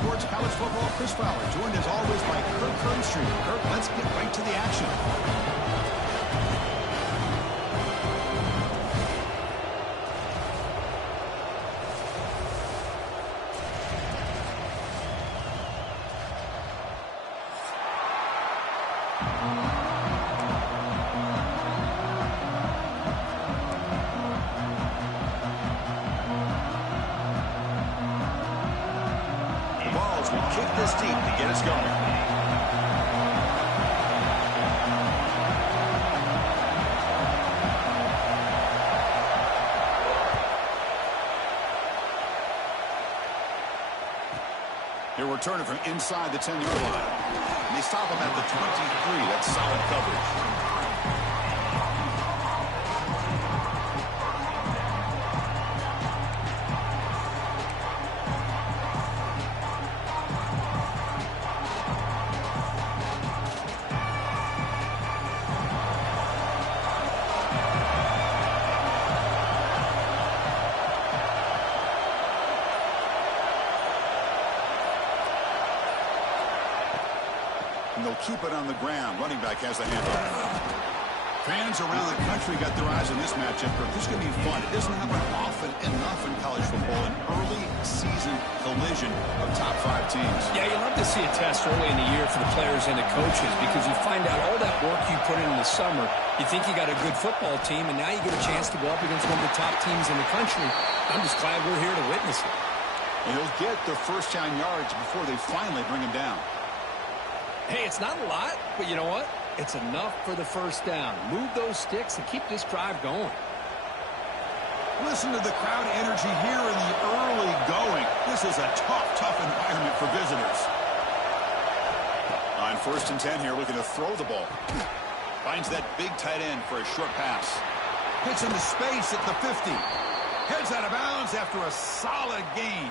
Sports College Football, Chris Fowler, joined as always by Kirk Kernstreet. Kirk, let's get right to the action. Will kick this deep to get us going. He'll return it from inside the 10-yard line. They stop him at the 23. That's solid coverage. And they'll keep it on the ground. Running back has the handoff. Fans around the country got their eyes on this matchup. This is going to be fun. It doesn't happen often enough in college football. An early season collision of top 5 teams. Yeah, you love to see a test early in the year for the players and the coaches because you find out all that work you put in the summer. You think you got a good football team, and now you get a chance to go up against one of the top teams in the country. I'm just glad we're here to witness it. And he'll get their first down yards before they finally bring him down. Hey, it's not a lot, but you know what? It's enough for the first down. Move those sticks and keep this drive going. Listen to the crowd energy here in the early going. This is a tough environment for visitors. On 1st and 10 here, looking to throw the ball. Finds that big tight end for a short pass. Hits into space at the 50. Heads out of bounds after a solid gain.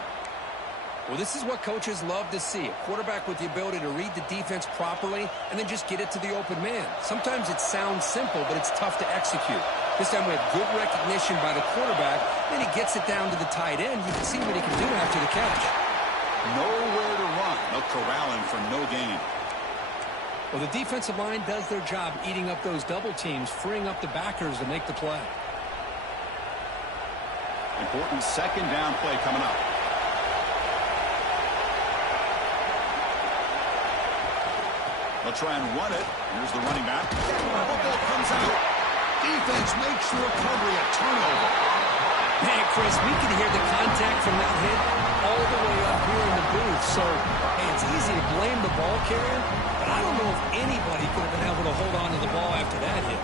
Well, this is what coaches love to see. A quarterback with the ability to read the defense properly and then just get it to the open man. Sometimes it sounds simple, but it's tough to execute. This time we have good recognition by the quarterback. Then he gets it down to the tight end. You can see what he can do after the catch. Nowhere to run. They'll corral him for no gain. Well, the defensive line does their job eating up those double teams, freeing up the backers to make the play. Important second down play coming up. They'll try and run it. Here's the running back. Football comes out. Defense makes the recovery a turnover. Hey, Chris, we can hear the contact from that hit all the way up here in the booth. So, hey, it's easy to blame the ball carrier, but I don't know if anybody could have been able to hold on to the ball after that hit.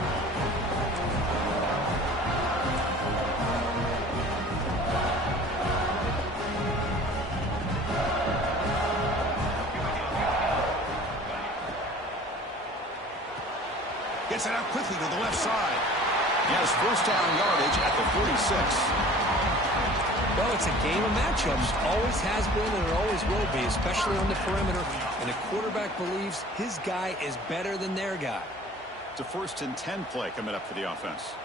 Gets it out quickly to the left side. He has first down yardage at the 46. Well, it's a game of matchups. Always has been and it always will be, especially on the perimeter. And the quarterback believes his guy is better than their guy. It's a 1st and 10 play coming up for the offense.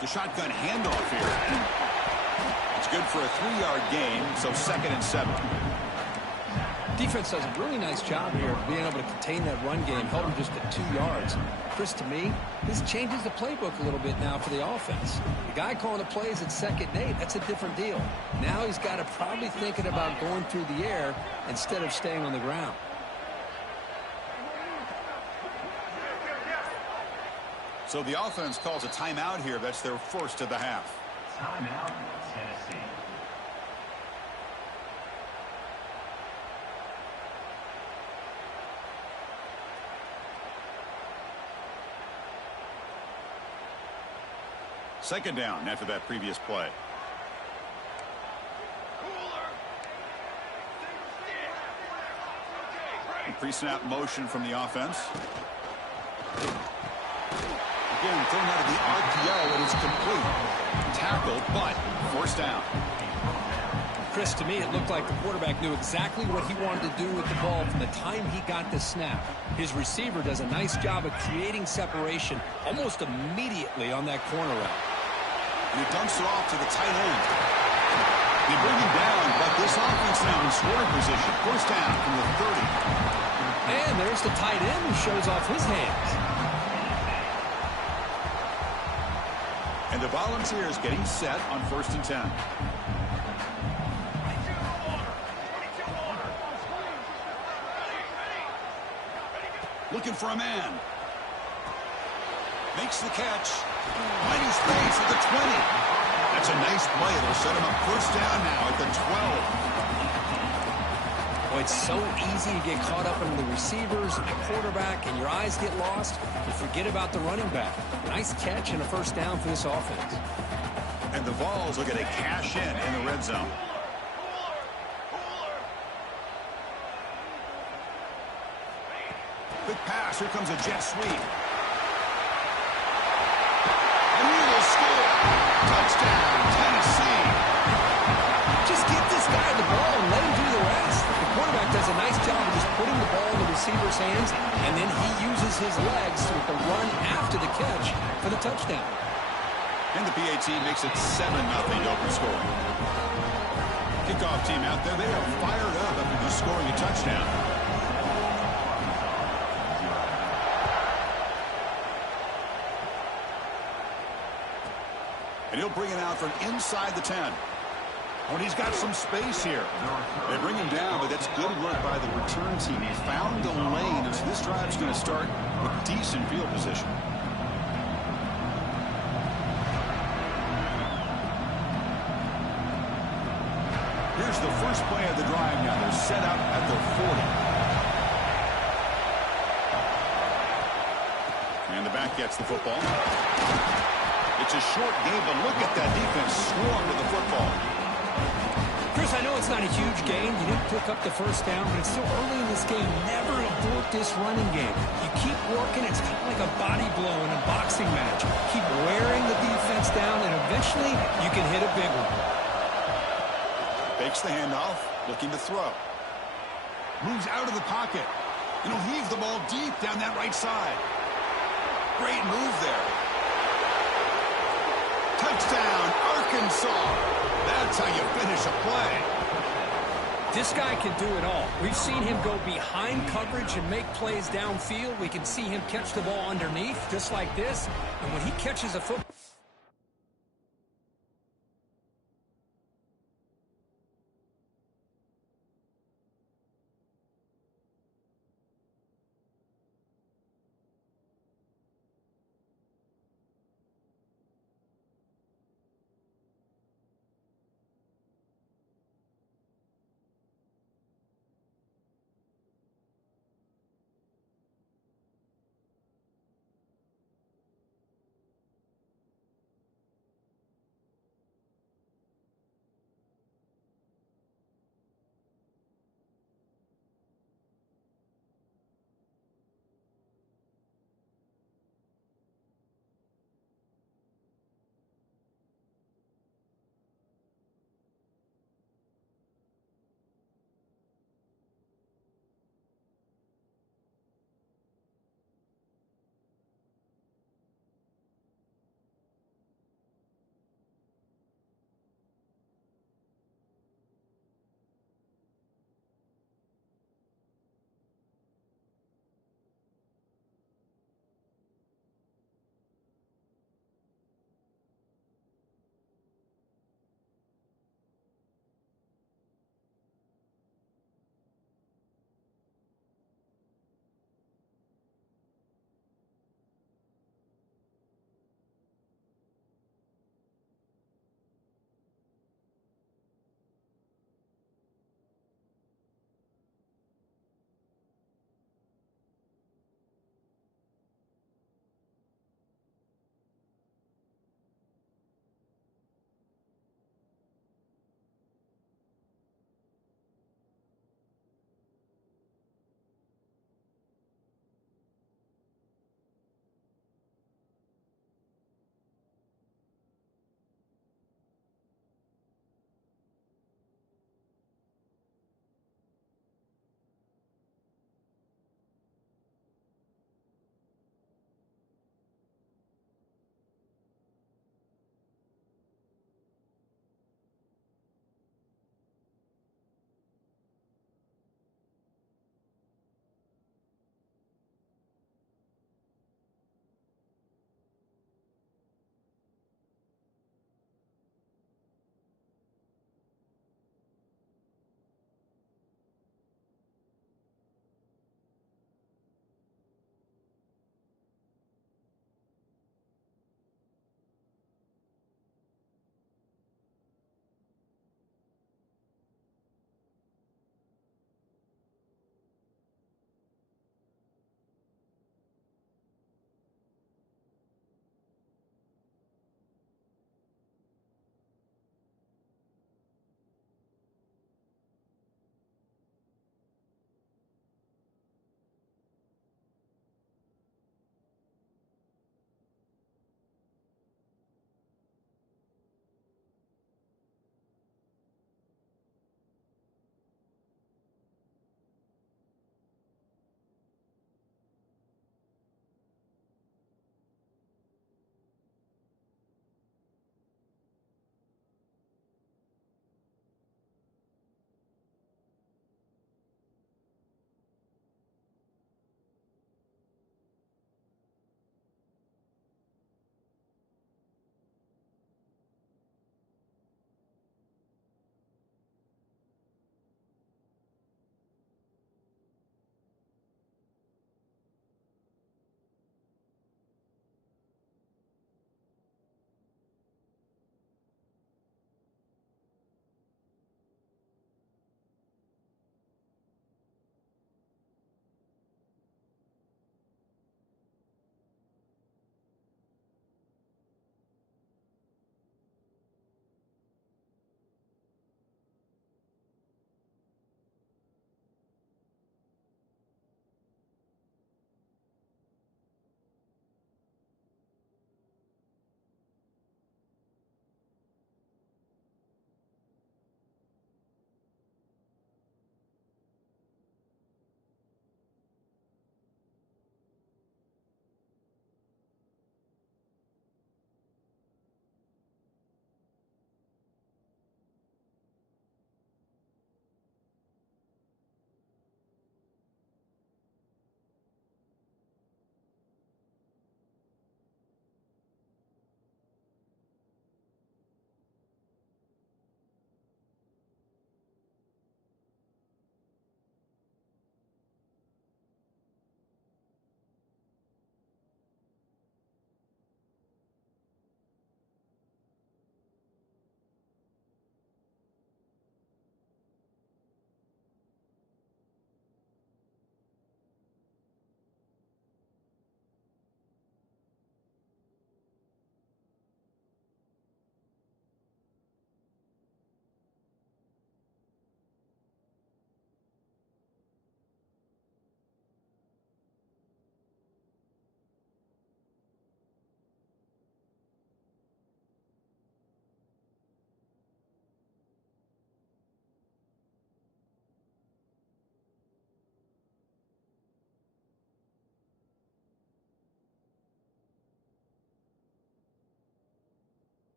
The shotgun handoff here. It's good for a 3-yard gain, so 2nd and 7. Defense does a really nice job here of being able to contain that run game, held him just at 2 yards. Chris, to me, this changes the playbook a little bit now for the offense. The guy calling the plays at 2nd and 8, that's a different deal. Now he's got to probably thinking about going through the air instead of staying on the ground. So the offense calls a timeout here. That's their first of the half. Timeout, Tennessee. Second down after that previous play. Pre-snap motion from the offense. Again, thrown out of the RPO, and it's complete. Tackled, but first down. Chris, to me, it looked like the quarterback knew exactly what he wanted to do with the ball from the time he got the snap. His receiver does a nice job of creating separation almost immediately on that corner route. And he dumps it off to the tight end. They bring him down, but this offense now in scoring position. First down from the 30. And there's the tight end who shows off his hands. And the Volunteers getting set on 1st and 10. Looking for a man. Makes the catch. Mighty space at the 20. That's a nice play. It'll set him up first down now at the 12. Boy, it's so easy to get caught up in the receivers and the quarterback, and your eyes get lost. You forget about the running back. Nice catch and a first down for this offense. And the Vols are going to cash in the red zone. Quick pass. Here comes a jet sweep. And he will score. Touchdown, Tennessee. Just get this guy the ball and let him do the rest. The quarterback does a nice job of just putting the ball in the receiver's hands, and then he uses his legs with the run after the catch for the touchdown. And the PAT makes it 7-0 open scoring. Kickoff team out there. They are fired up after just scoring a touchdown. And he'll bring it out from inside the 10. When he's got some space here. They bring him down, but that's good work by the return team. He found the lane, and so this drive's going to start with decent field position. Here's the first play of the drive now. They're set up at the 40. And the back gets the football. It's a short game, but look at that defense swarm to the football. Chris, I know it's not a huge game. You didn't pick up the first down, but it's still early in this game. Never abort this running game. You keep working. It's kind of like a body blow in a boxing match. Keep wearing the defense down, and eventually you can hit a big one. Fakes the handoff, looking to throw. Moves out of the pocket. And he'll heave the ball deep down that right side. Great move there. Touchdown, Arkansas. That's how you finish a play. This guy can do it all. We've seen him go behind coverage and make plays downfield. We can see him catch the ball underneath, just like this. And when he catches a football,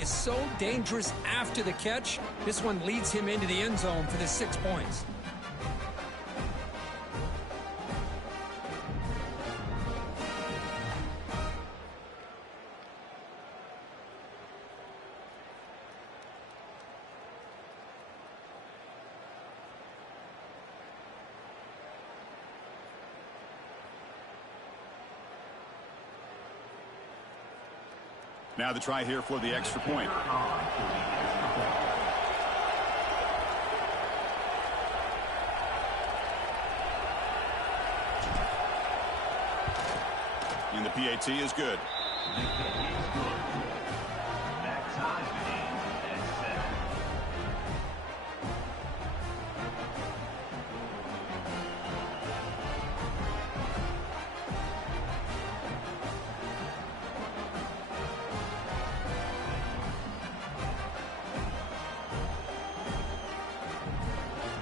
is so dangerous after the catch. This one leads him into the end zone for the 6 points. Now the try here for the extra point. And the PAT is good. That ties the game at 7.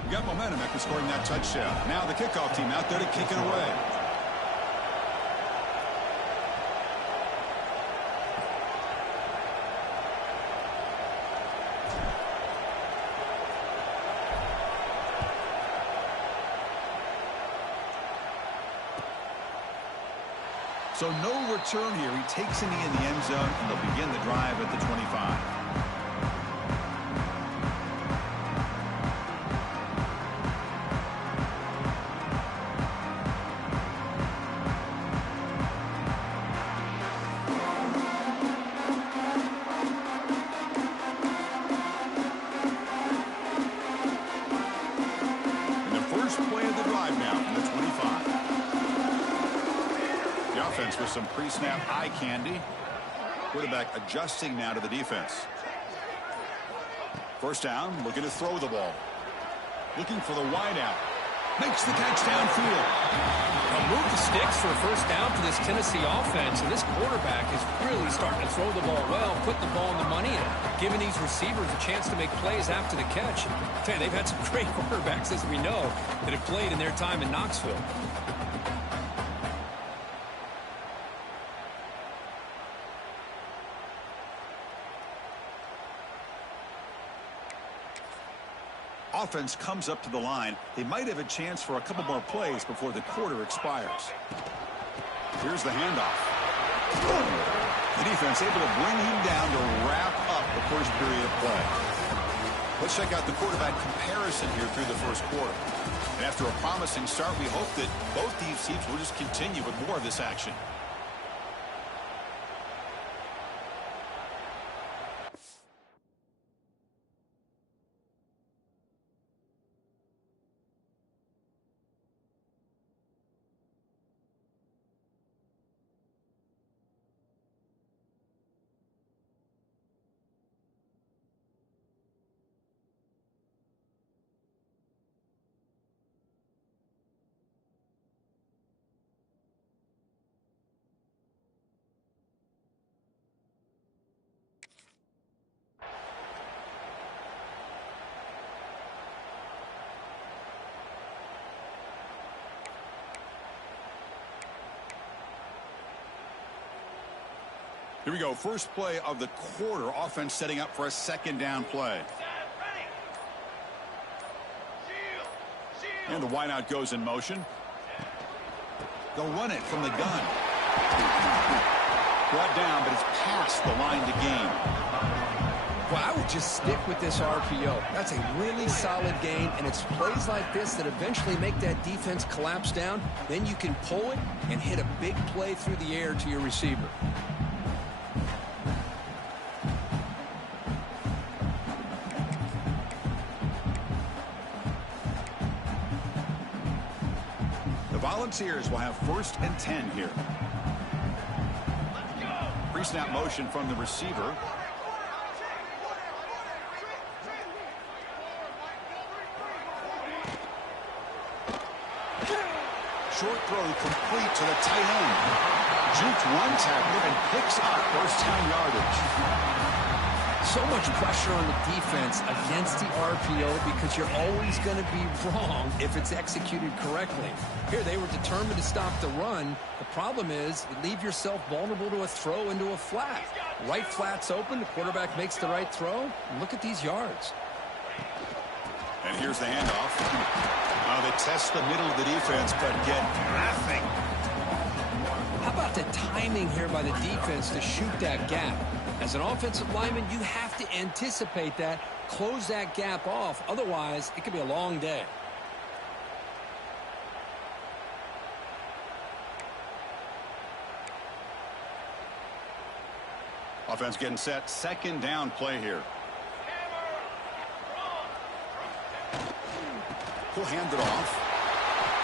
Got momentum after scoring that touchdown. Now the kickoff team out there to kick it away. So no return here. He takes a knee in the end zone, and they'll begin the drive at the 25. For some pre-snap eye candy. Quarterback adjusting now to the defense. First down, looking to throw the ball. Looking for the wide out. Makes the catch downfield. They'll move the sticks for a first down for this Tennessee offense, and this quarterback is really starting to throw the ball well, putting the ball in the money, and giving these receivers a chance to make plays after the catch. I tell you, they've had some great quarterbacks, as we know, that have played in their time in Knoxville. Offense comes up to the line. They might have a chance for a couple more plays before the quarter expires. Here's the handoff. The defense able to bring him down to wrap up the first period of play. Let's check out the quarterback comparison here through the first quarter. And after a promising start, we hope that both these teams will just continue with more of this action. Here we go. First play of the quarter. Offense setting up for a second down play. And the wideout goes in motion. They'll run it from the gun. Brought down, but it's past the line to gain. Well, I would just stick with this RPO. That's a really solid gain, and it's plays like this that eventually make that defense collapse down. Then you can pull it and hit a big play through the air to your receiver. Volunteers will have 1st and 10 here. Pre-snap motion from the receiver. Short throw complete to the tight end. Juked one tackler and picks up first down yardage. So much pressure on the defense against the RPO because you're always going to be wrong if it's executed correctly. Here, they were determined to stop the run. The problem is you leave yourself vulnerable to a throw into a flat. Right flat's open. The quarterback makes the right throw. And look at these yards. And here's the handoff. They test the middle of the defense, but get nothing. How about the timing here by the defense to shoot that gap? As an offensive lineman, you have to anticipate that, close that gap off. Otherwise, it could be a long day. Offense getting set. Second down play here. He'll hand it off.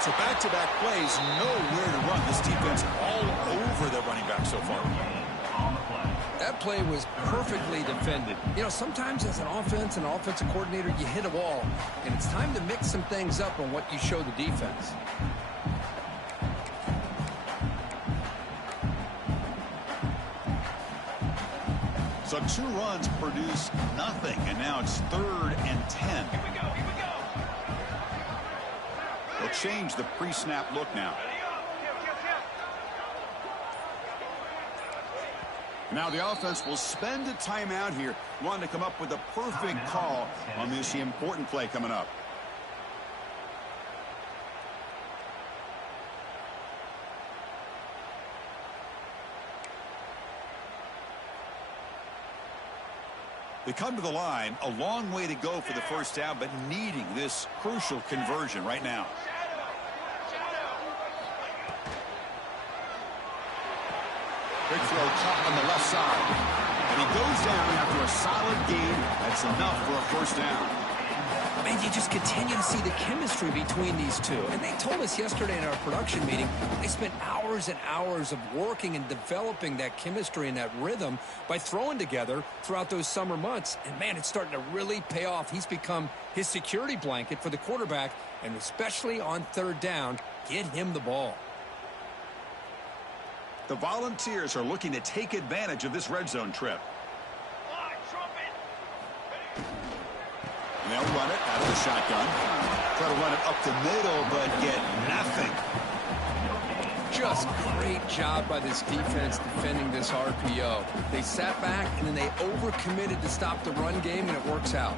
So back-to-back plays, nowhere to run. This defense all over the running back so far. That play was perfectly defended. You know, sometimes as an offense and an offensive coordinator, you hit a wall, and it's time to mix some things up on what you show the defense. So 2 runs produce nothing, and now it's 3rd and 10. Here we go. They'll change the pre-snap look now. Now the offense will spend a timeout here, wanting to come up with a perfect call on this important play coming up. They come to the line, a long way to go for the first down, but needing this crucial conversion right now. Big throw caught on the left side. And he goes down after a solid gain. That's enough for a first down. Man, you just continue to see the chemistry between these two. And they told us yesterday in our production meeting, they spent hours and hours of working and developing that chemistry and that rhythm by throwing together throughout those summer months. And, man, it's starting to really pay off. He's become his security blanket for the quarterback, and especially on 3rd down, get him the ball. The Volunteers are looking to take advantage of this red zone trip. And they'll run it out of the shotgun. Try to run it up the middle, but get nothing. Just great job by this defense defending this RPO. They sat back, and then they overcommitted to stop the run game, and it works out.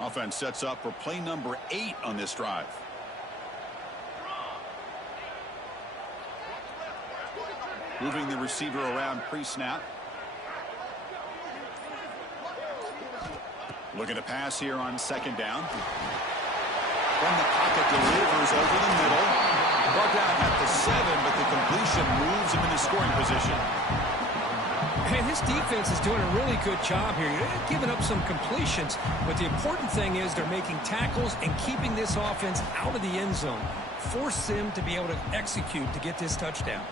Offense sets up for play number 8 on this drive. Moving the receiver around pre-snap. Looking to pass here on 2nd down. From the pocket, delivers over the middle. Brought down at the 7, but the completion moves him into scoring position. And this defense is doing a really good job here. They're giving up some completions, but the important thing is they're making tackles and keeping this offense out of the end zone. Force them to be able to execute to get this touchdown.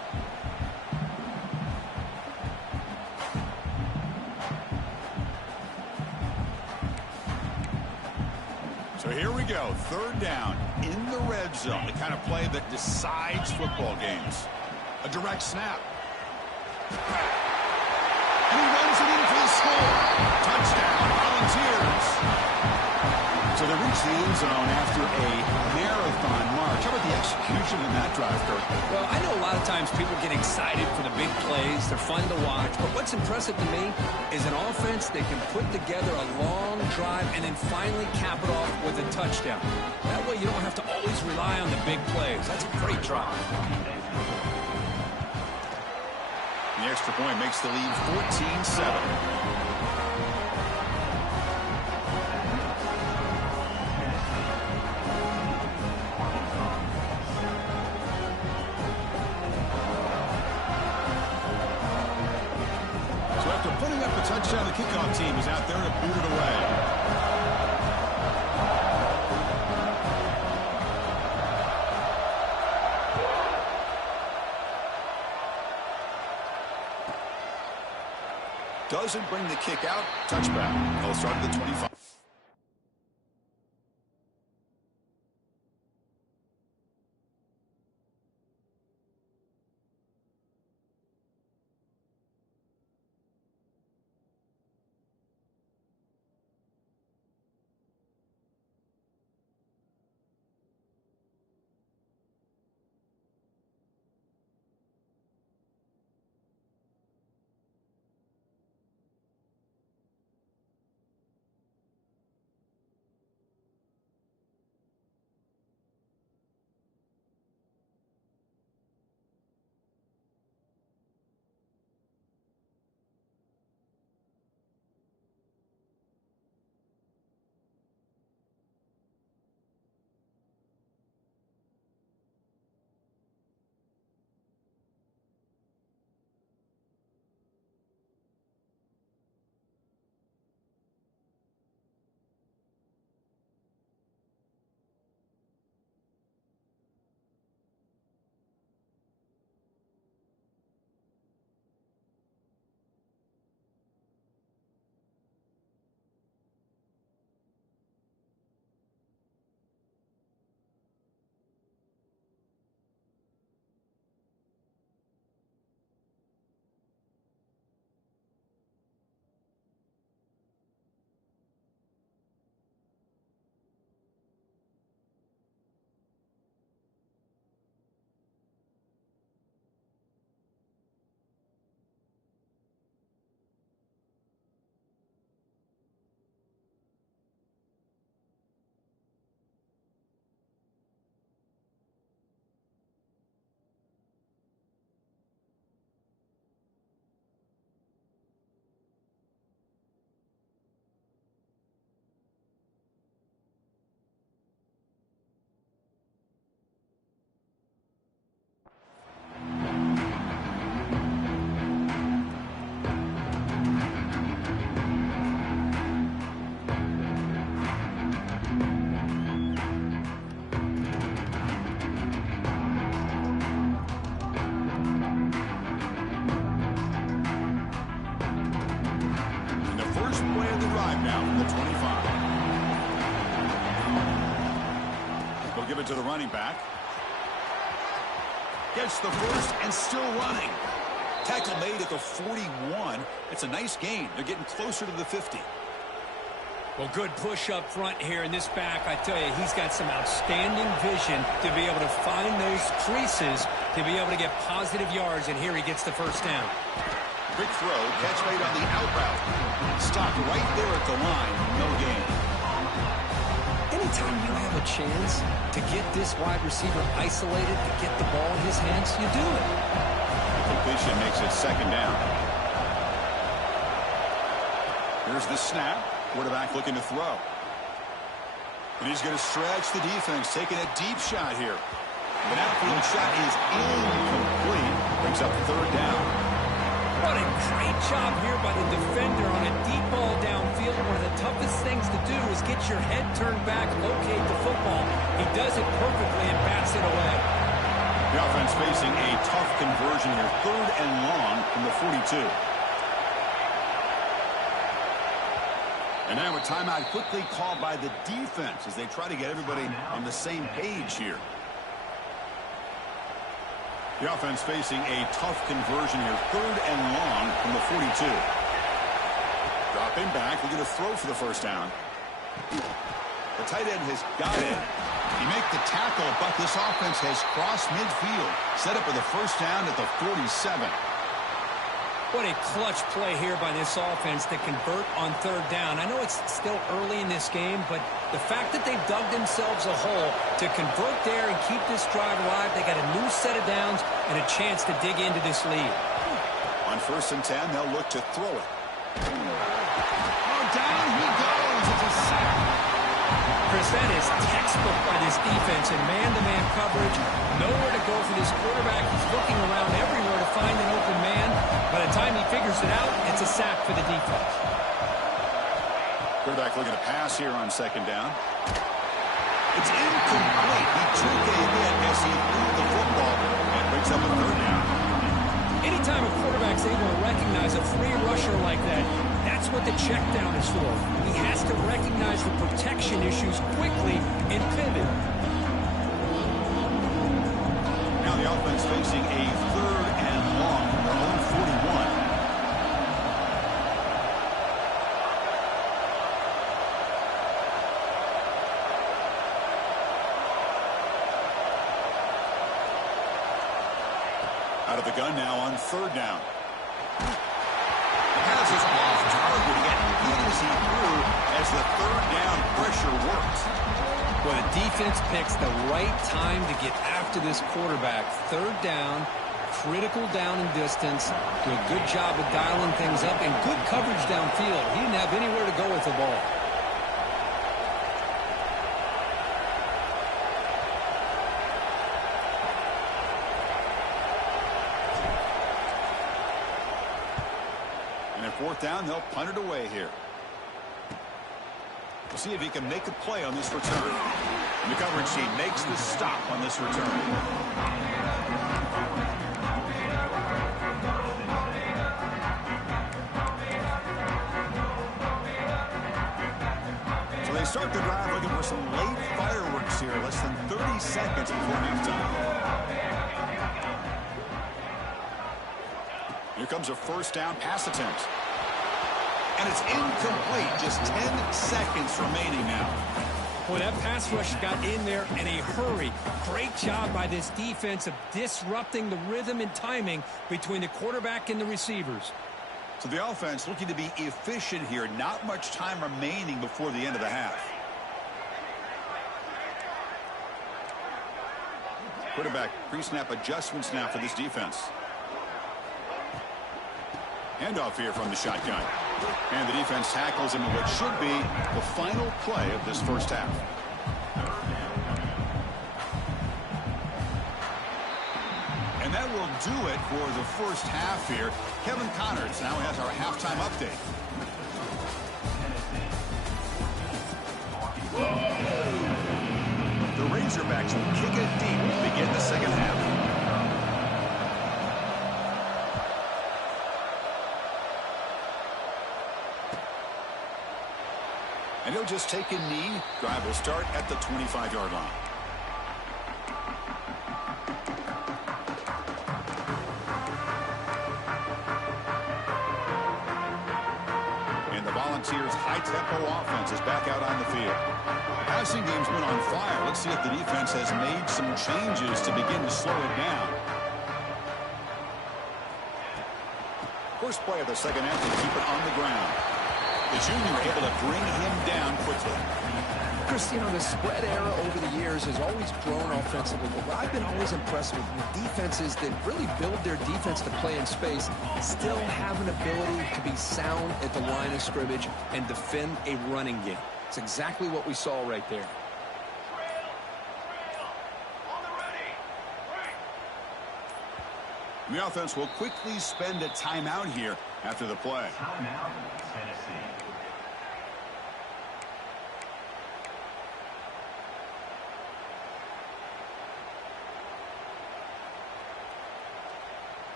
So here we go, 3rd down in the red zone, the kind of play that decides football games. A direct snap. And he runs it in for the score. Touchdown, Volunteers. So they reach the end zone after a marathon march. How about the execution in that drive, Kurt? Well, I know a lot of times people get excited for the big plays. They're fun to watch. But what's impressive to me is an offense that can put together a long drive and then finally cap it off with a touchdown. That way you don't have to always rely on the big plays. That's a great drive. The extra point makes the lead 14-7. Touchdown, the kickoff team is out there to boot it away. doesn't bring the kick out. Touchback. They'll start at the 25. Give it to the running back. Gets the first and still running. Tackle made at the 41. It's a nice gain. They're getting closer to the 50. Well, good push up front here in this back. I tell you, he's got some outstanding vision to be able to find those creases, to be able to get positive yards, and here he gets the first down. Quick throw, catch made on the out route. Stopped right there at the line. No gain. Anytime you have a chance to get this wide receiver isolated, to get the ball in his hands, you do it. Completion makes it second down. Here's the snap. Quarterback looking to throw. And he's going to stretch the defense, taking a deep shot here. The outfield shot is incomplete. Brings up third down. What a great job here by the defender on a deep ball downfield. One of the toughest things to do is get your head turned back, locate the football. He does it perfectly and bats it away. The offense facing a tough conversion here. Third and long from the 42. And now a timeout quickly called by the defense as they try to get everybody on the same page here. The offense facing a tough conversion here. Third and long from the 42. Dropping back. We're going to throw for the first down. The tight end has got it. He make the tackle, but this offense has crossed midfield. Set up with a first down at the 47. What a clutch play here by this offense to convert on third down. I know it's still early in this game, but the fact that they've dug themselves a hole to convert there and keep this drive alive, they got a new set of downs and a chance to dig into this lead. On 1st and 10, they'll look to throw it. Oh, down he goes. It's a sack. Chris, that is textbook by this defense in man-to-man coverage. Nowhere to go for this quarterback. He's looking around everywhere to find an open man. By the time he figures it out, it's a sack for the defense. Quarterback looking to pass here on second down. It's incomplete. He took a hit as he threw the football and brings up a third down. Anytime a quarterback's able to recognize a free rusher like that, that's what the check down is for. He has to recognize the protection issues quickly and pivot. Now the offense facing a 3rd and long from their own 41. Out of the gun now on 3rd down. The pass is off target again. Good as he threw as the 3rd down pressure works. Well, the defense picks the right time to get after this quarterback. 3rd down, critical down and distance. Do a good job of dialing things up and good coverage downfield. He didn't have anywhere to go with the ball. And at 4th down, they'll punt it away here. We'll see if he can make a play on this return. And the coverage team makes the stop on this return. So they start the drive looking for some late fireworks here. Less than 30 seconds before halftime. Here comes a 1st down pass attempt. And it's incomplete. Just 10 seconds remaining now. Boy, that pass rush got in there in a hurry. Great job by this defense of disrupting the rhythm and timing between the quarterback and the receivers. So the offense looking to be efficient here. Not much time remaining before the end of the half. Quarterback pre-snap adjustments now for this defense. Handoff here from the shotgun. And the defense tackles him in what should be the final play of this 1st half. And that will do it for the 1st half here. Kevin Connors now has our halftime update. The Razorbacks will kick it deep to begin the 2nd half. And he'll just take a knee. Drive will start at the 25-yard line. And the Volunteers' high-tempo offense is back out on the field. The passing game's been on fire. Let's see if the defense has made some changes to begin to slow it down. First play of the 2nd half, they keep it on the ground. The junior able to bring him down quickly. Chris, you know, the spread era over the years has always grown offensively, but what I've been always impressed with defenses that really build their defense to play in space still have an ability to be sound at the line of scrimmage and defend a running game. It's exactly what we saw right there. And the offense will quickly spend a timeout here after the play. Timeout, Tennessee.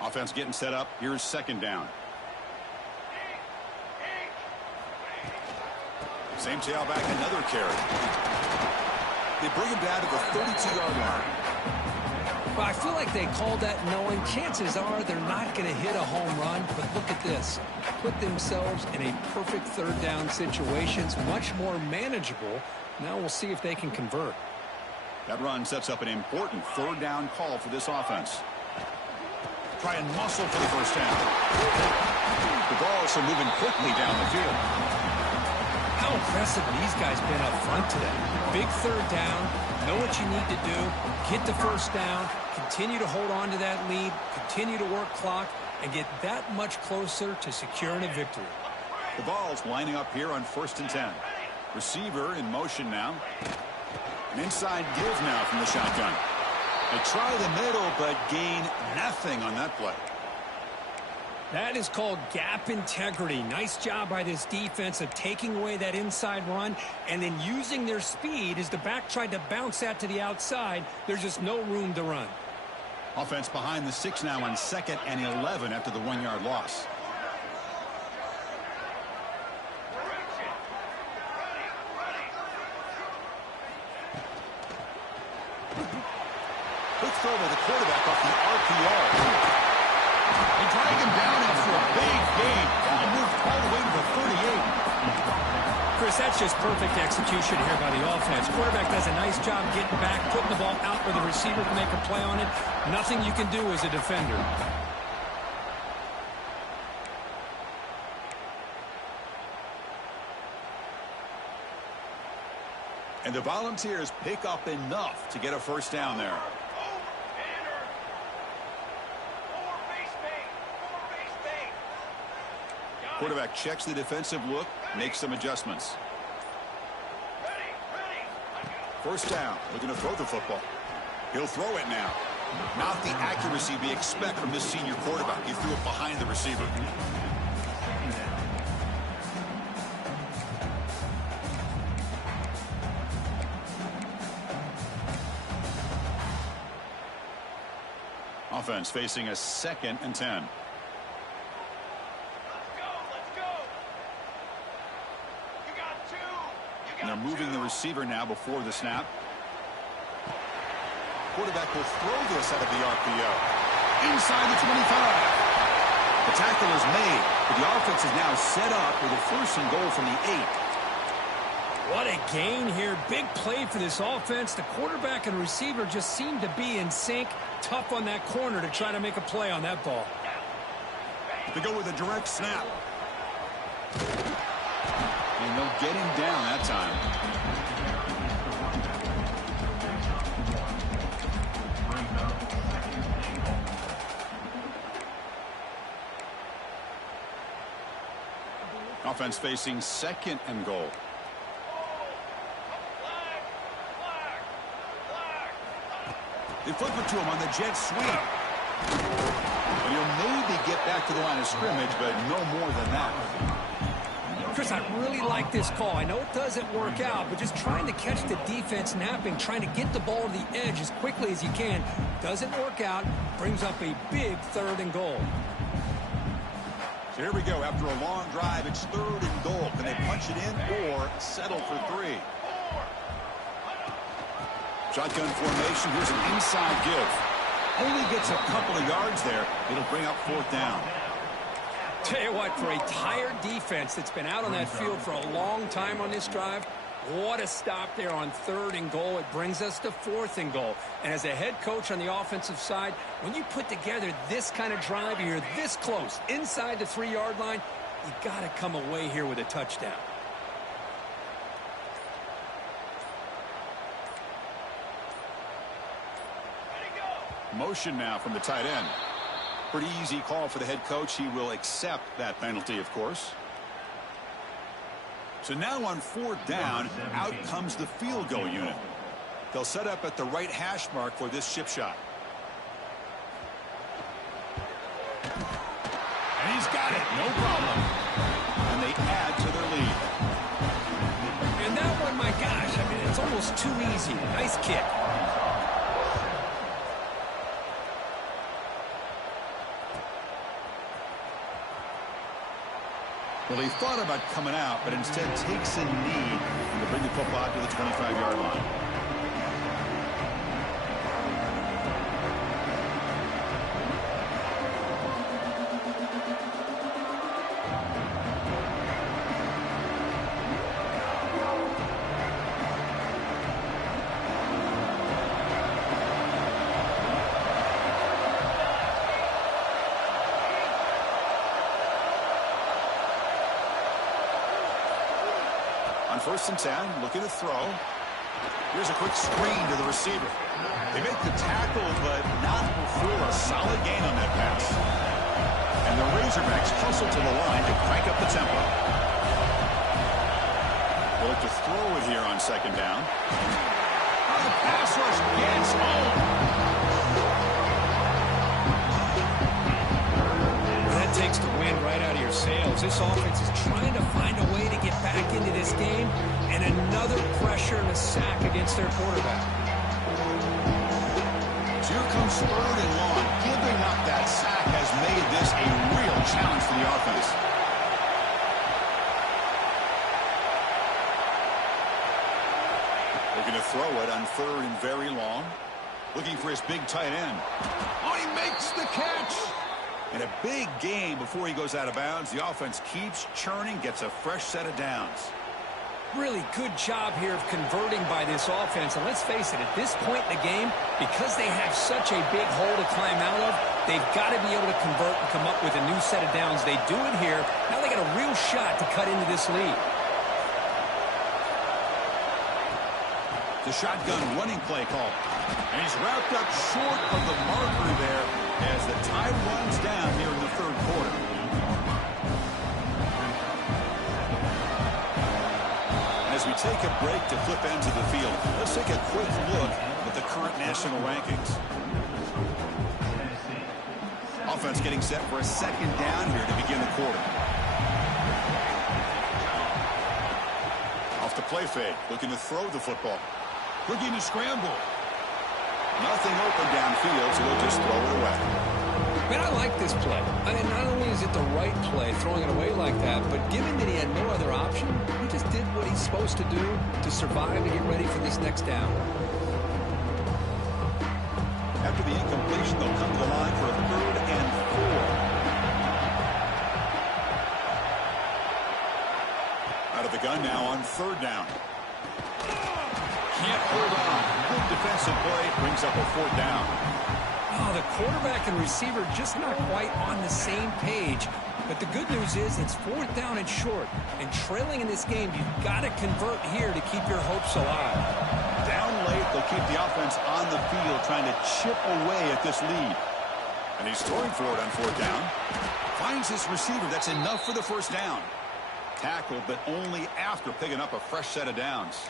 Offense getting set up. Here's 2nd down. Same tailback, another carry. They bring him down to the 32-yard line. Well, I feel like they called that knowing chances are they're not going to hit a home run, but look at this. Put themselves in a perfect 3rd down situations, much more manageable. Now we'll see if they can convert. That run sets up an important 3rd down call for this offense. Try and muscle for the 1st down. The ball is moving quickly down the field. How impressive these guys been up front today. Big 3rd down. Know what you need to do. Get the 1st down. Continue to hold on to that lead. Continue to work clock. And get that much closer to securing a victory. The ball's lining up here on 1st and 10. Receiver in motion now. An inside give now from the shotgun. They try the middle, but gain nothing on that play. That is called gap integrity. Nice job by this defense of taking away that inside run and then using their speed as the back tried to bounce that to the outside. There's just no room to run. Offense behind the 6 now on 2nd and 11 after the 1-yard loss. Quick throw by the quarterback off the RPO. They drag him down after a big gain. He moved all the way to the 38. Chris, that's just perfect execution here by the offense. Quarterback does a nice job getting back, putting the ball out where the receiver can make a play on it. Nothing you can do as a defender. And the Volunteers pick up enough to get a first down there. Quarterback checks the defensive look, makes some adjustments. First down, looking to throw the football. He'll throw it now. Not the accuracy we expect from this senior quarterback. He threw it behind the receiver. Offense facing a 2nd and 10. And they're moving the receiver now before the snap. Quarterback will throw this out of the RPO. Inside the 25. The tackle is made, but the offense is now set up with a 1st and goal from the 8. What a gain here. Big play for this offense. The quarterback and receiver just seem to be in sync. Tough on that corner to try to make a play on that ball. They go with a direct snap. And they'll get him down that time. Offense facing 2nd and goal. They flip it to him on the jet sweep. And he'll maybe get back to the line of scrimmage, but no more than that. Chris, I really like this call. I know it doesn't work out, but just trying to catch the defense napping, trying to get the ball to the edge as quickly as you can. Doesn't work out. Brings up a big 3rd and goal. So here we go. After a long drive, it's 3rd and goal. Can they punch it in or settle for 3? Shotgun formation. Here's an inside give. Only gets a couple of yards there. It'll bring up 4th down. Tell you what, for a tired defense that's been out on that field for a long time on this drive, what a stop there on 3rd and goal. It brings us to 4th and goal. And as a head coach on the offensive side, when you put together this kind of drive, you're this close, inside the 3-yard line, you got to come away here with a touchdown. Motion now from the tight end. Pretty easy call for the head coach. He will accept that penalty, of course. So now on 4th down, out comes the field goal unit. They'll set up at the right hash mark for this chip shot. And he's got it. No problem. And they add to their lead. And that one, my gosh, I mean, it's almost too easy. Nice kick. Well, he thought about coming out, but instead takes a knee to bring the football out to the 25-yard line. On 1st and 10, looking to throw. Here's a quick screen to the receiver. They make the tackle, but not before a solid gain on that pass. And the Razorbacks hustle to the line to crank up the tempo. They'll look to throw it here on 2nd down. The pass rush gets home. That takes the wind right out of your sails. This offense is trying to find a way to get back into this game, and another pressure and a sack against their quarterback. So here comes third and long. Giving up that sack has made this a real challenge for the offense. They're going to throw it on third and very long. Looking for his big tight end. Oh, he makes the catch. And a big game before he goes out of bounds. The offense keeps churning, gets a fresh set of downs. Really good job here of converting by this offense. And let's face it, at this point in the game, because they have such a big hole to climb out of, they've got to be able to convert and come up with a new set of downs. They do it here. Now they got a real shot to cut into this lead. The shotgun running play call. And he's wrapped up short of the marker there as the tide runs down here in the third quarter. As we take a break to flip ends of the field, let's take a quick look at the current national rankings. Offense getting set for a second down here to begin the quarter. Off the play fake, looking to throw the football. Looking to scramble. Nothing open downfield, so they'll just throw it away. Man, I like this play. I mean, not only is it the right play, throwing it away like that, but given that he had no other option, he just did what he's supposed to do to survive and get ready for this next down. After the incompletion, they'll come to the line for a third and 4. Out of the gun now on third down. Can't hold on. Good defensive play brings up a fourth down. Oh, the quarterback and receiver just not quite on the same page. But the good news is it's fourth down and short. And trailing in this game, you've got to convert here to keep your hopes alive. Down late, they'll keep the offense on the field trying to chip away at this lead. And he's throwing for it on fourth down. Finds his receiver. That's enough for the first down. Tackled, but only after picking up a fresh set of downs.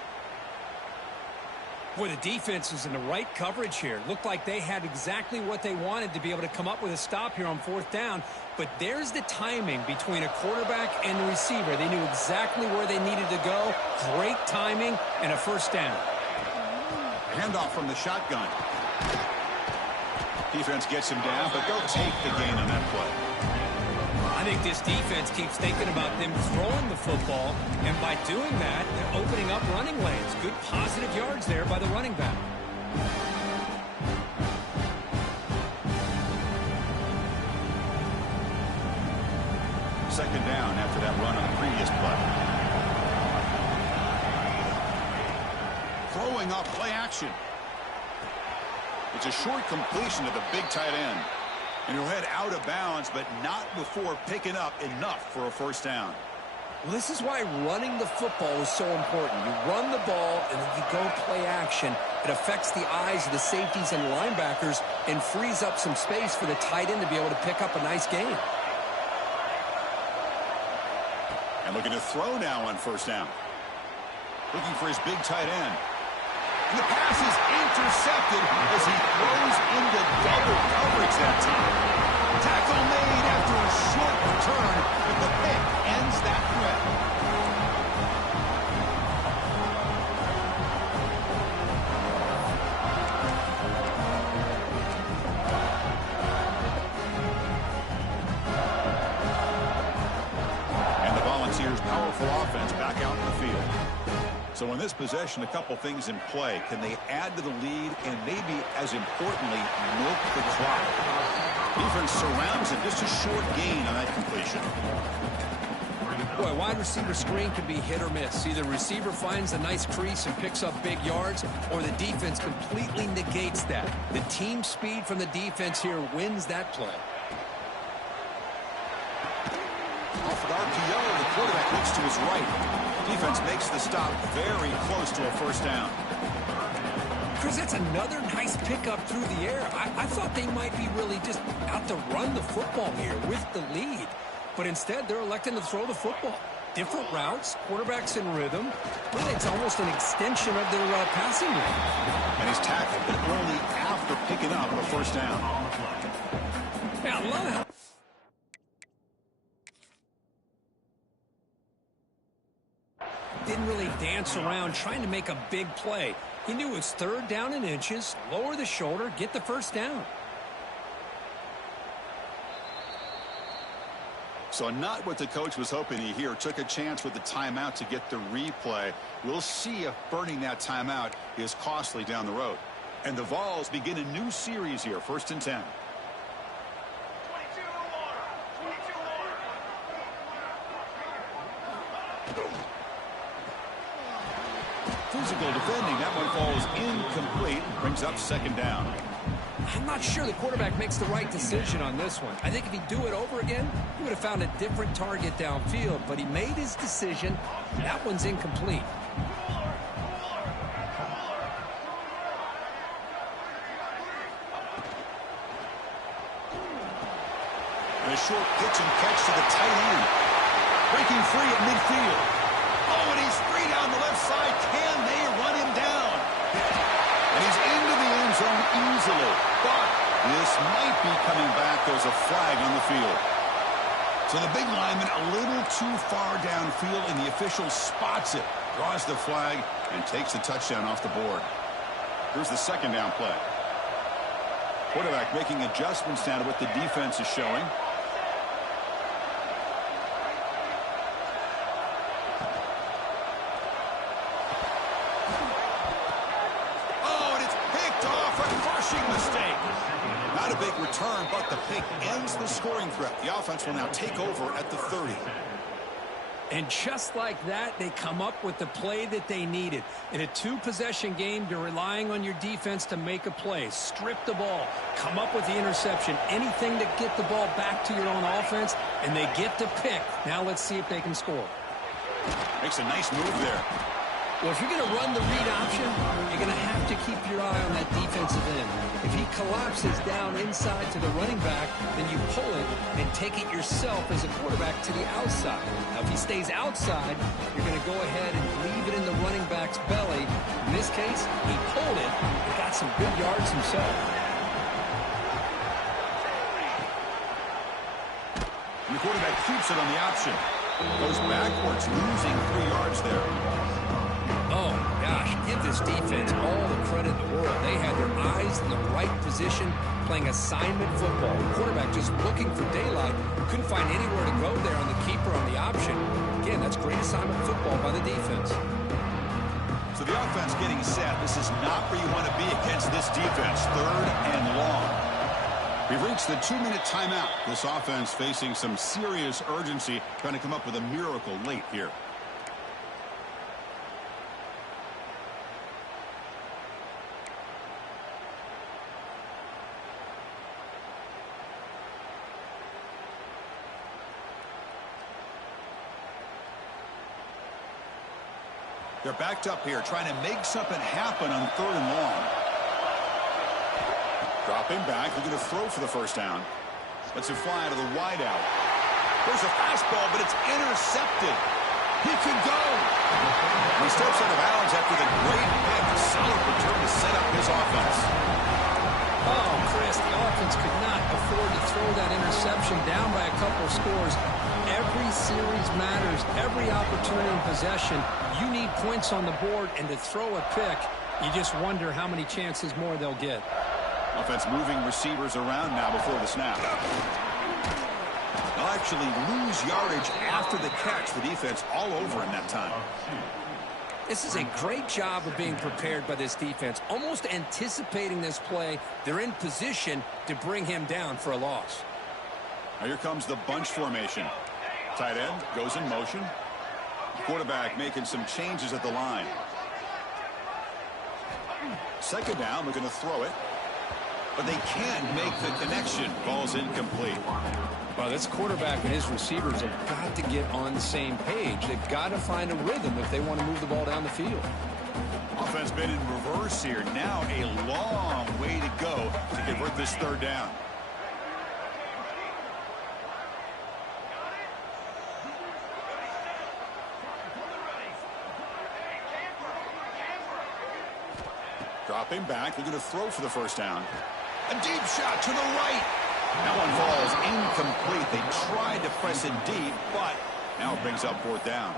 Boy, the defense is in the right coverage here. Looked like they had exactly what they wanted to be able to come up with a stop here on fourth down. But there's the timing between a quarterback and the receiver. They knew exactly where they needed to go. Great timing and a first down. Handoff from the shotgun. Defense gets him down, but they'll take the gain on that play. I think this defense keeps thinking about them throwing the football, and by doing that, they're opening up running lanes. Good positive yards there by the running back. Second down after that run on the previous play. Throwing off play action. It's a short completion to the big tight end. And he'll head out of bounds, but not before picking up enough for a first down. Well, this is why running the football is so important. You run the ball, and then you go play action. It affects the eyes of the safeties and linebackers and frees up some space for the tight end to be able to pick up a nice gain. And looking to throw now on first down. Looking for his big tight end. And the pass is intercepted as he throws into double coverage that time. Tackle made after a short return, but the pick ends that threat. And the Volunteers' powerful offense back out in the field. So in this possession, a couple things in play. Can they add to the lead and maybe, as importantly, milk the clock? Defense surrounds it. Just a short gain on that completion. Boy, wide receiver screen can be hit or miss. Either receiver finds a nice crease and picks up big yards, or the defense completely negates that. The team speed from the defense here wins that play. Off an RPO, the quarterback looks to his right. Defense makes the stop very close to a first down. Chris, that's another nice pickup through the air. I thought they might be really just out to run the football here with the lead. But instead, they're electing to throw the football. Different routes, quarterbacks in rhythm. Really, it's almost an extension of their passing game. And he's tackled, but only after picking up a first down. Yeah, I love how didn't really dance around trying to make a big play. He knew it was 3rd down in inches, lower the shoulder, get the first down. So not what the coach was hoping to hear. Took a chance with the timeout to get the replay. We'll see if burning that timeout is costly down the road. And the Vols begin a new series here, 1st and 10. Physical defending. That one falls incomplete. Brings up 2nd down. I'm not sure the quarterback makes the right decision on this one. I think if he'd do it over again, he would have found a different target downfield. But he made his decision. That one's incomplete. And a short pitch and catch to the tight end. Breaking free at midfield. Oh, and he's free down the left side. Can they run him down? And he's into the end zone easily. But this might be coming back. There's a flag on the field. So the big lineman a little too far downfield, and the official spots it, draws the flag, and takes the touchdown off the board. Here's the 2nd down play. Quarterback making adjustments now to what the defense is showing. Not a big return, but the pick ends the scoring threat. The offense will now take over at the 30. And just like that, they come up with the play that they needed. In a 2-possession game, you're relying on your defense to make a play. Strip the ball. Come up with the interception. Anything to get the ball back to your own offense, and they get the pick. Now let's see if they can score. Makes a nice move there. Well, if you're going to run the read option, you're going to have to keep your eye on that defensive end. If he collapses down inside to the running back, then you pull it and take it yourself as a quarterback to the outside. Now, if he stays outside, you're going to go ahead and leave it in the running back's belly. In this case, he pulled it and got some good yards himself. And the quarterback keeps it on the option. Goes backwards, losing 3 yards there. Oh, gosh, give this defense all the credit in the world. They had their eyes in the right position, playing assignment football. The quarterback just looking for daylight. Couldn't find anywhere to go there on the keeper on the option. Again, that's great assignment football by the defense. So the offense getting set. This is not where you want to be against this defense. 3rd and long. We've reached the 2-minute timeout. This offense facing some serious urgency, trying to come up with a miracle late here. They're backed up here, trying to make something happen on 3rd and long. Dropping back, looking to throw for the first down. Lets it fly to the wideout. There's a fastball, but it's intercepted. He could go. And he steps out of bounds after the great pick. A solid return to set up his offense. Oh, Chris, the offense could not afford to throw that interception down by a couple of scores. Every series matters. Every opportunity in possession. You need points on the board, and to throw a pick, you just wonder how many chances more they'll get. Offense moving receivers around now before the snap. They'll actually lose yardage after the catch. The defense all over in that time. This is a great job of being prepared by this defense. Almost anticipating this play, they're in position to bring him down for a loss. Now here comes the bunch formation. Tight end goes in motion. Quarterback making some changes at the line. 2nd down, looking to throw it. But they can't make the connection. Ball's incomplete. Well, this quarterback and his receivers have got to get on the same page. They've got to find a rhythm if they want to move the ball down the field. Offense been in reverse here. Now a long way to go to convert this 3rd down. Dropping back, looking to throw for the first down. A deep shot to the right. That one falls incomplete. They tried to press it deep, but now it brings up 4th down.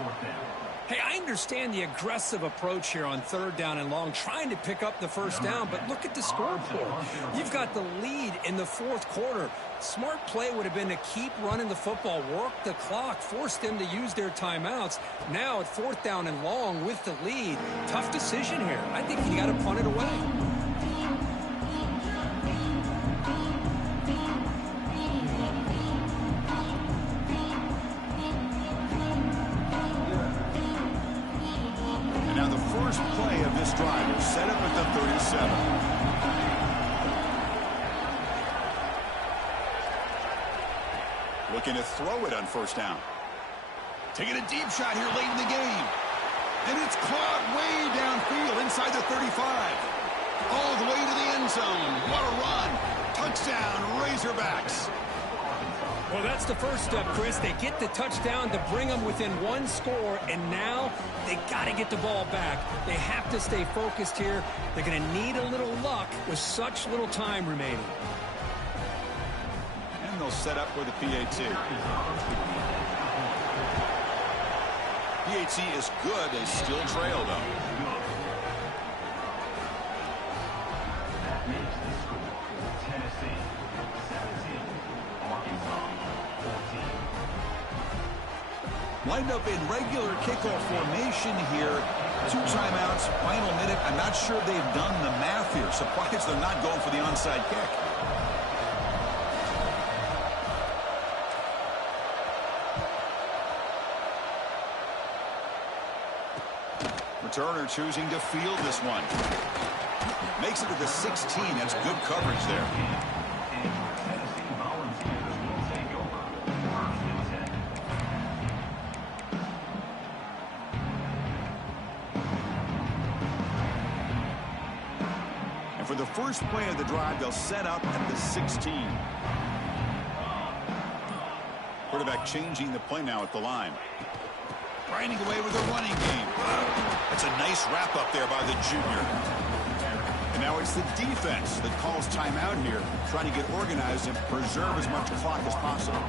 Hey, I understand the aggressive approach here on 3rd down and long, trying to pick up the first down, but look at the scoreboard. You've got the lead in the 4th quarter. Smart play would have been to keep running the football, work the clock, force them to use their timeouts. Now at 4th down and long with the lead, tough decision here. I think you got to punt it away. First play of this drive is set up at the 37. Looking to throw it on 1st down. Taking a deep shot here late in the game. And it's caught way downfield inside the 35. All the way to the end zone. What a run. Touchdown, Razorbacks. Well, that's the first step, Chris. They get the touchdown to bring them within 1 score, and now they got to get the ball back. They have to stay focused here. They're going to need a little luck with such little time remaining. And they'll set up for the PAT. PAT is good. They still trail, though. That makes the score Tennessee 17, Arkansas 14. Lined up in regular kickoff formation here. 2 timeouts, final minute. I'm not sure they've done the math here. Surprised they're not going for the onside kick. Returner choosing to field this one. Makes it to the 16. That's good coverage there. Tennessee Volunteers will take over 1st and 10. And for the first play of the drive, they'll set up at the 16. Quarterback changing the play now at the line. Grinding away with a running game. That's a nice wrap up there by the junior. And now it's the defense that calls timeout here, trying to get organized and preserve as much clock as possible.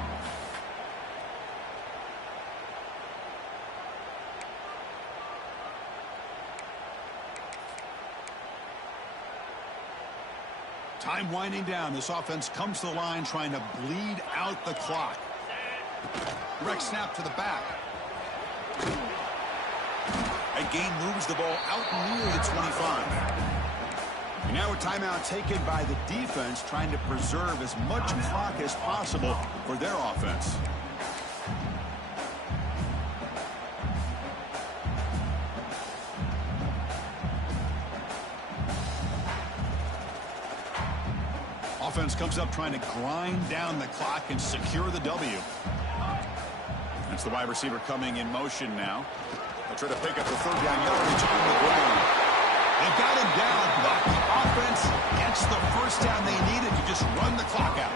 Time winding down. This offense comes to the line trying to bleed out the clock. Direct snap to the back. That gain moves the ball out near the 25. And now a timeout taken by the defense, trying to preserve as much clock as possible for their offense. Offense comes up trying to grind down the clock and secure the W. That's the wide receiver coming in motion now. They'll try to pick up the 3rd down yardage on the ground. They got him down, but the offense gets the first down they needed to just run the clock out.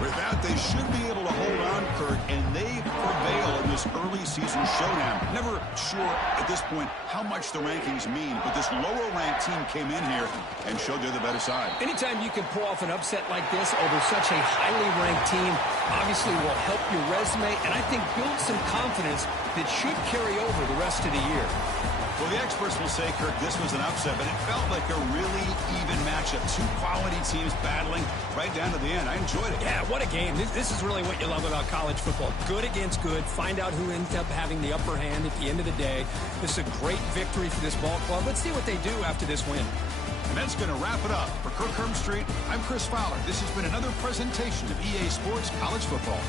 With that, they should be able to hold on, Kurt, and they prevail in this early season showdown. Never sure at this point how much the rankings mean, but this lower-ranked team came in here and showed they're the better side. Anytime you can pull off an upset like this over such a highly ranked team, obviously will help your resume and I think build some confidence that should carry over the rest of the year. Well, the experts will say, Kirk, this was an upset, but it felt like a really even matchup. 2 quality teams battling right down to the end. I enjoyed it. Yeah, what a game. This is really what you love about college football. Good against good. Find out who ends up having the upper hand at the end of the day. This is a great victory for this ball club. Let's see what they do after this win. And that's going to wrap it up. For Kirk Herbstreit, I'm Chris Fowler. This has been another presentation of EA Sports College Football.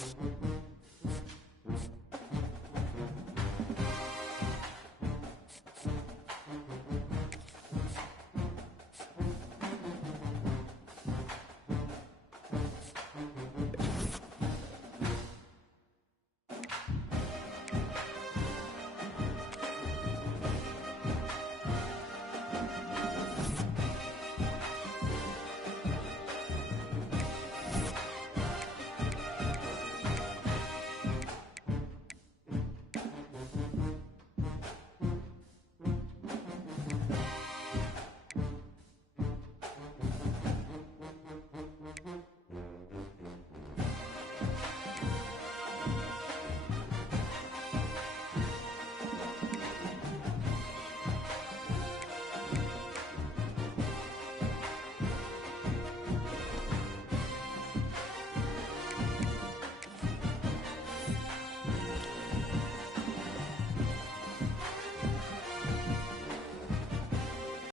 it.